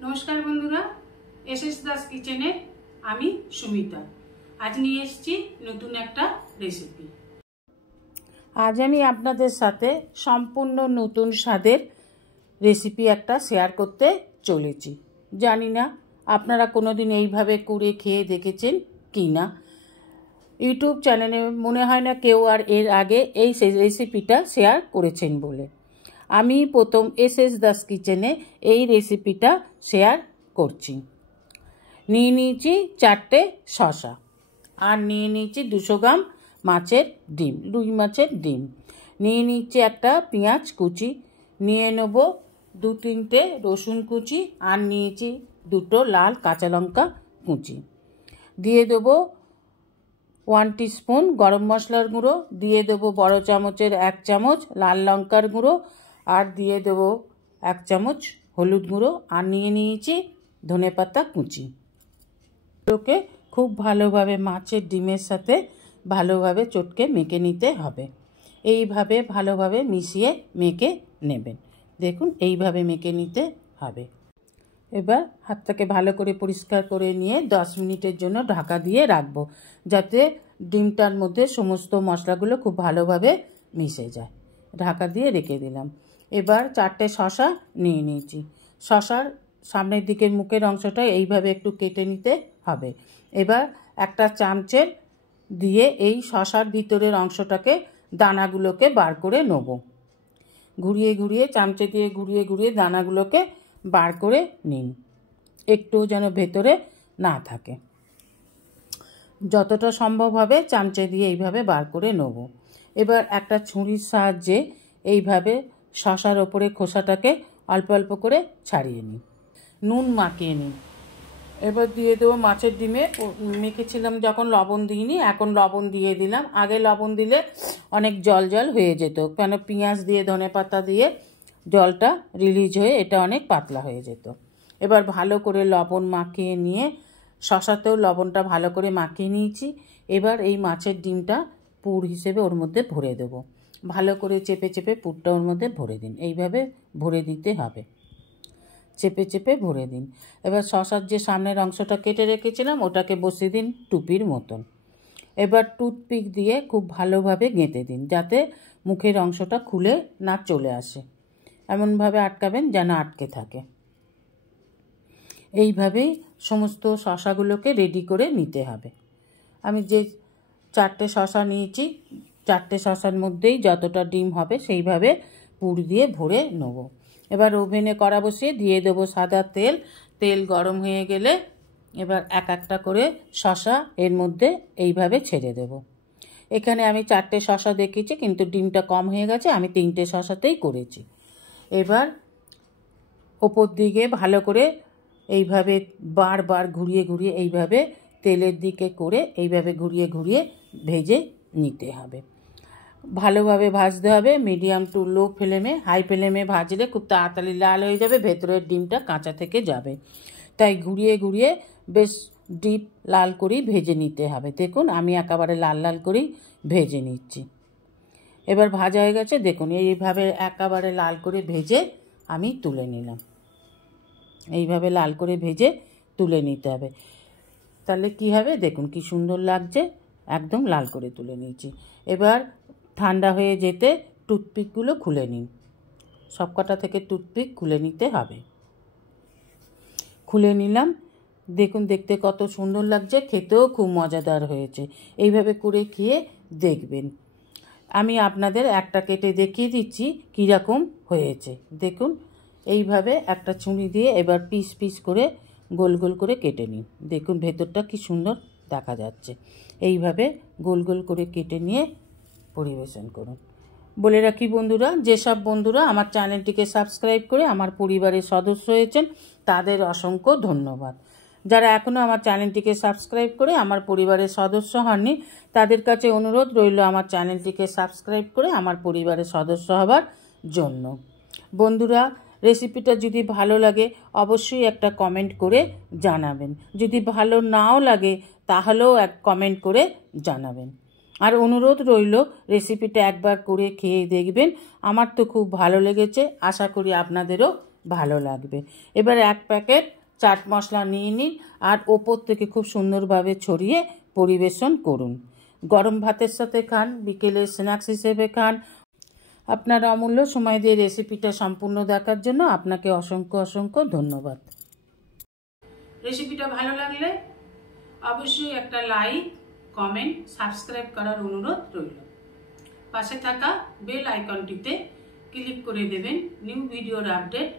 नमस्कार बंधुरा एसएस दास किचेने आमी सुमिता आज निये एसेछि नतून एकटा रेसिपि। आज आमी आपनादेर साथे सम्पूर्ण नतून स्वादेर रेसिपि एकटा शेयर करते चलेछि। जानि ना आपनारा कोनोदिन एइभावे करे खेये देखेछेन किना। यूट्यूब चैनेले मने हय ना केउ आर एर आगे एई रेसिपिटा शेयर करेछेन बोले आमी प्रथम एसएस दास किचेने এই রেসিপিটা শেয়ার করছি। নিয়ে নিয়েছি 4টে শসা আর নিয়ে নিয়েছি 200 গ্রাম মাছের ডিম, রুই মাছের ডিম। নিয়ে নিচ্ছি একটা পেঁয়াজ কুচি, নিয়ে নেব 2-3টে রসুন কুচি আর নিয়েছি 2টো লাল কাঁচা লঙ্কা কুচি। দিয়ে দেব 1 টিস্পুন গরম মশলার গুঁড়ো, দিয়ে দেব বড় চামচের 1 চামচ লাল লঙ্কার গুঁড়ো আর দিয়ে দেব 1 চামচ হলুদ গুঁড়ো আর নিয়ে নিয়েছি ধনেপাতা কুচি। এগুলোকে খুব ভালোভাবে মাছের ডিমের সাথে ভালোভাবে চটকে মেখে নিতে হবে। এইভাবে ভালোভাবে মিশিয়ে মেখে নেবেন। দেখুন এইভাবে মেখে নিতে হবে। এবার হাতটাকে ভালো করে পরিষ্কার করে নিয়ে 10 মিনিটের জন্য ঢাকা দিয়ে রাখবো, যাতে ডিমটার মধ্যে সমস্ত মশলাগুলো খুব ভালোভাবে মিশে যায়। ঢাকা দিয়ে রেখে দিলাম। এবার 4টে শসা নিয়ে নিয়েছি। শসার সামনের দিকের মুখের অংশটা এইভাবে একটু কেটে নিতে হবে। এবার একটা চামচে দিয়ে এই শসার ভিতরের অংশটাকে দানাগুলোকে বার করে নেব। ঘুরিয়ে ঘুরিয়ে চামচে দিয়ে ঘুরিয়ে ঘুরিয়ে দানাগুলোকে বার করে নিন, একটু যেন ভেতরে না থাকে। যতটা সম্ভব হবে চামচে দিয়ে এইভাবে বার করে নেব। এবার একটা ছুরির সাহায্যে এইভাবে শসার ওপরে খোসাটাকে অল্প অল্প করে ছাড়িয়ে নিই, নুন মাখিয়ে নিই। এবার দিয়ে দেবো মাছের ডিমে। মেখেছিলাম যখন লবণ দিইনি, এখন লবণ দিয়ে দিলাম। আগে লবণ দিলে অনেক জল জল হয়ে যেত, কেন পেঁয়াজ দিয়ে ধনেপাতা দিয়ে জলটা রিলিজ হয়ে এটা অনেক পাতলা হয়ে যেত। এবার ভালো করে লবণ মাখিয়ে নিয়ে শসাতেও লবণটা ভালো করে মাখিয়ে নিয়েছি। এবার এই মাছের ডিমটা পুর হিসেবে ওর মধ্যে ভরে দেবো। ভালো করে চেপে চেপে পুরটা ওর মধ্যে ভরে দিন। এইভাবে ভরে দিতে হবে, চেপে চেপে ভরে দিন। এবার শসার যে সামনের অংশটা কেটে রেখেছিলাম ওটাকে বসিয়ে দিন টুপির মতন। এবার টুথপিক দিয়ে খুব ভালোভাবে গেঁথে দিন, যাতে মুখের অংশটা খুলে না চলে আসে। এমনভাবে আটকাবেন যেন আটকে থাকে। এইভাবেই সমস্ত শসাগুলোকে রেডি করে নিতে হবে। আমি যে 4টে শসা নিয়েছি, 4টে শসার মধ্যেই যতটা ডিম হবে সেইভাবে পুর দিয়ে ভরে নেব। এবার ওভেনে কড়া বসিয়ে দিয়ে দেবো সাদা তেল। তেল গরম হয়ে গেলে এবার এক একটা করে শসা এর মধ্যে এইভাবে ছেড়ে দেব। এখানে আমি 4টে শসা দেখিয়েছি, কিন্তু ডিমটা কম হয়ে গেছে, আমি 3টে শসাতেই করেছি। এবার ওপর দিকে ভালো করে এইভাবে বারবার ঘুরিয়ে ঘুরিয়ে এইভাবে তেলের দিকে করে এইভাবে ঘুরিয়ে ঘুরিয়ে ভেজে নিতে হবে। ভালোভাবে ভাজতে হবে মিডিয়াম টু লো ফ্লেমে। হাই ফ্লেমে ভাজলে খুব তাড়াতাড়ি লাল হয়ে যাবে, ভেতরের ডিমটা কাঁচা থেকে যাবে। তাই ঘুরিয়ে ঘুরিয়ে বেশ ডিপ লাল করেই ভেজে নিতে হবে। দেখুন আমি একেবারে লাল লাল করেই ভেজে নিচ্ছি। এবার ভাজা হয়ে গেছে, দেখুন এইভাবে একেবারে লাল করে ভেজে আমি তুলে নিলাম। এইভাবে লাল করে ভেজে তুলে নিতে হবে। তাহলে কি হবে দেখুন কি সুন্দর লাগছে, একদম লাল করে তুলে নিয়েছি। এবার ঠান্ডা হয়ে যেতে টুথপিকগুলো খুলে নিন। সবকটা থেকে টুথপিক খুলে নিতে হবে। খুলে নিলাম। দেখুন দেখতে কত সুন্দর লাগছে, খেতেও খুব মজাদার হয়েছে। এইভাবে করে খেয়ে দেখবেন। আমি আপনাদের একটা কেটে দেখিয়ে দিচ্ছি কীরকম হয়েছে। দেখুন এইভাবে একটা ছুরি দিয়ে এবার পিস পিস করে গোল গোল করে কেটে নিন। দেখুন ভেতরটা কি সুন্দর দেখা যাচ্ছে। এইভাবে গোল গোল করে কেটে নিয়ে পরিবেশন করুন। বলে রাখি বন্ধুরা, যেসব বন্ধুরা আমার চ্যানেলটিকে সাবস্ক্রাইব করে আমার পরিবারের সদস্য হয়েছেন তাদের অসংখ্য ধন্যবাদ। যারা এখনও আমার চ্যানেলটিকে সাবস্ক্রাইব করে আমার পরিবারের সদস্য হননি তাদের কাছে অনুরোধ রইল আমার চ্যানেলটিকে সাবস্ক্রাইব করে আমার পরিবারের সদস্য হবার জন্য। বন্ধুরা, রেসিপিটা যদি ভালো লাগে অবশ্যই একটা কমেন্ট করে জানাবেন। যদি ভালো নাও লাগে তাহলেও এক কমেন্ট করে জানাবেন। আর অনুরোধ রইল রেসিপিটা একবার করে খেয়ে দেখবেন। আমার তো খুব ভালো লেগেছে, আশা করি আপনাদেরও ভালো লাগবে। এবার 1 প্যাকেট চাট মশলা নিয়ে নিন আর ওপর থেকে খুব সুন্দরভাবে ছড়িয়ে পরিবেশন করুন। গরম ভাতের সাথে খান, বিকেলে স্ন্যাক্স হিসেবে খান। আপনার অমূল্য সময় দিয়ে রেসিপিটা সম্পূর্ণ দেখার জন্য আপনাকে অসংখ্য অসংখ্য ধন্যবাদ। রেসিপিটা ভালো লাগলে অবশ্যই একটা লাইক, কমেন্ট, সাবস্ক্রাইব করার অনুরোধ রইল। পাশে থাকা বেল আইকনটিতে ক্লিক করে দেবেন নিউ ভিডিওর আপডেট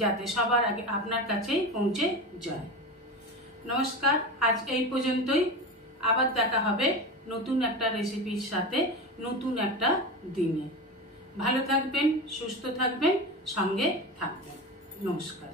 যাতে সবার আগে আপনার কাছেই পৌঁছে যায়। নমস্কার, আজ এই পর্যন্তই। আবার দেখা হবে নতুন একটা রেসিপির সাথে নতুন একটা দিনে। ভালো থাকবেন, সুস্থ থাকবেন, সঙ্গে থাকবেন। নমস্কার।